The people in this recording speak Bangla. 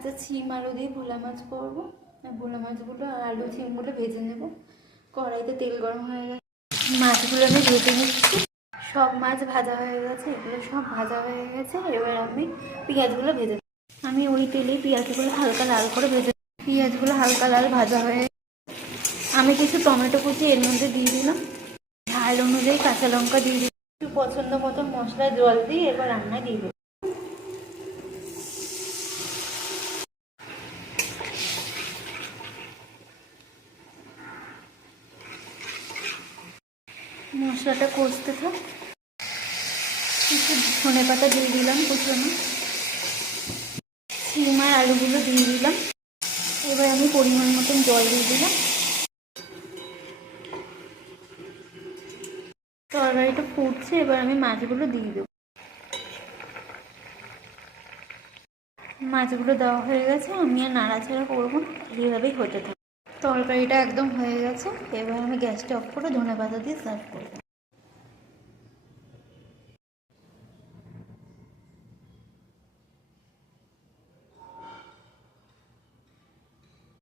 কাঁচা ছিম আলু দিয়ে ভোলা মাছ করব। ভোলা মাছগুলো আর আলু ছিমগুলো ভেজে নেব। কড়াইতে তেল গরম হয়ে গেছে। মাছগুলো আমি ভেজে নিচ্ছি। সব মাছ ভাজা হয়ে গেছে, এগুলো সব ভাজা হয়ে গেছে। এবার আমি পেঁয়াজগুলো ভেজে। আমি ওই তেলেই পেঁয়াজগুলো হালকা লাল করে ভেজে পেঁয়াজগুলো হালকা লাল ভাজা হয়ে আমি কিছু টমেটো কুচি এর মধ্যে দিয়ে দিলাম। ঝাল অনুযায়ী কাঁচা লঙ্কা দিয়ে দিলাম। একটু পছন্দ মতো মশলা জল দিয়ে এবার রান্না দিয়ে মশলাটা কষতে থাক। কিছু ধনে পাতা দিয়ে দিলাম কুচনো সিম আর আলুগুলো দিয়ে দিলাম। এবার আমি পরিমাণ মতন জল দিয়ে দিলাম। তরকারিটা ফুটছে, এবার আমি মাছগুলো দিয়ে দেবো। মাছগুলো দেওয়া হয়ে গেছে, আমি আর নাড়াচাড়া করব এইভাবেই হতে থাকে। তরকারিটা একদম হয়ে গেছে এবার আমি গ্যাসটা অফ করে ধনে পাতা দিয়ে সার্ভ করব।